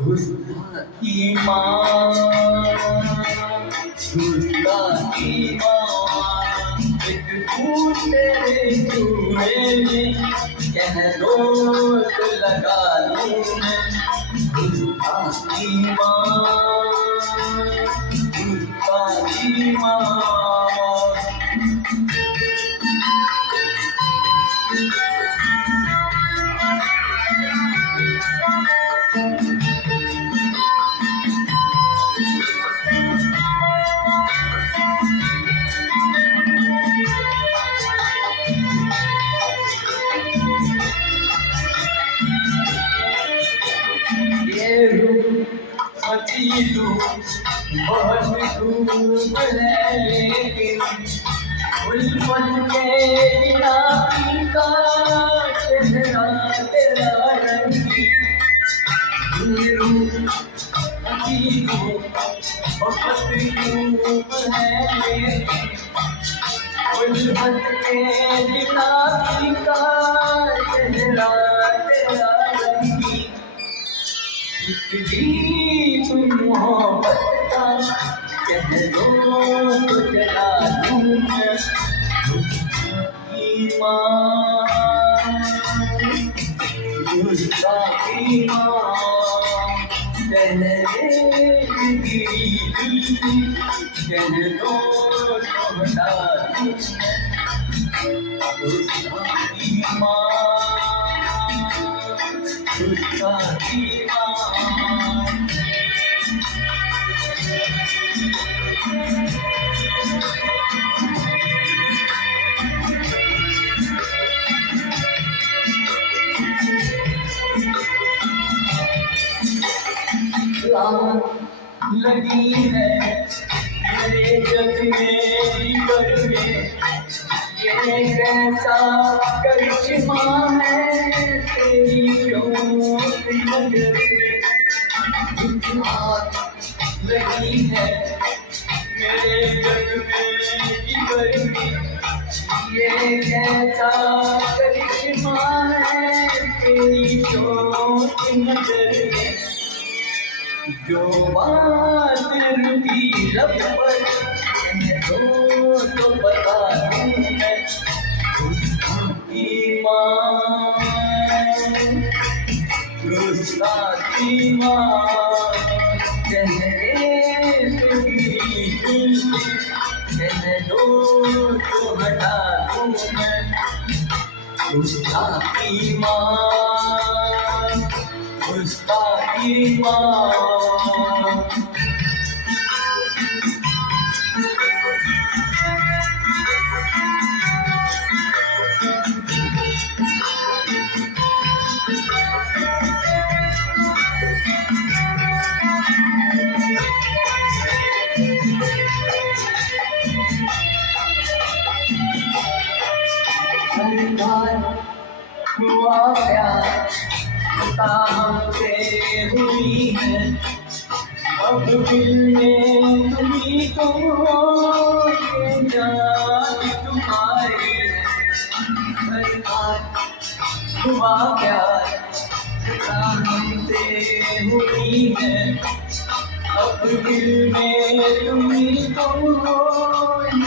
उसका ईमान, उसका ईमान एक फूटे चूहे में कह दो तो लगा लूं मैं। उसका ईमान, उसका ईमान। ये मची धूप बहुत धूप है, लेकिन उल्फत के बिना फीका चेहरा तेरा रंगी। ये मची धूप बहुत धूप है, लेकिन उल्फत के बिना फीका चेहरा तेरा रंगी। दीप मोहब्बत का कह दो तो जला दूं मैं। ईमान, उसका ईमान कहने की कह दो तो हटा दूं मैं। उसका ईमान, उसका ईमान। लगी है मेरे जग में कर में, ये कैसा करिश्मा है तेरी शोक नजर में। लगी है मेरे जग में कर में, ये कैसा करिश्मा है तेरी शोक नजर में। जो बात रुकी लब पर कह दो तो बता दूं मैं। उसका ईमान, उसका ईमान चेहरे पे कह दो तो हटा दूं मैं। उसका ईमान, उसका ईमान। हुआ प्यार पता हमसे हुई है, अब दिल में तुम्ही तुम हो, ये जान तुम्हारी है। सरकार हुआ प्यार पता हमसे हुई है, अब दिल में तुम्ही तुम हो,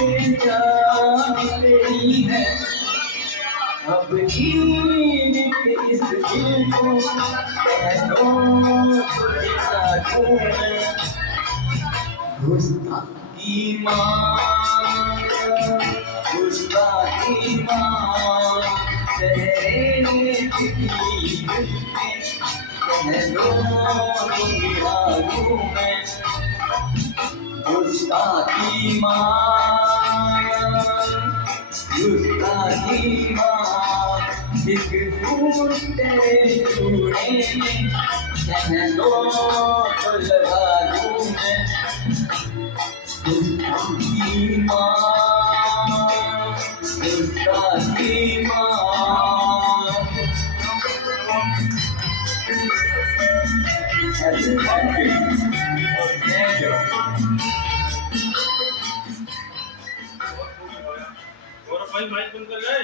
ये जान तेरी है। अब चीर के इस दिल को कह दो तो दिखा दूं मैं। उसका ईमान, उसका ईमान चेहरे की कह दो तो दिखा दूं मैं। उसका ईमान, उसका ईमान एक फूटे चूड़े में कह दो तो लगा दूं मैं। उसका ईमान, उसका ईमान। Thank you. गौरव भाई माइक बंद कर गए।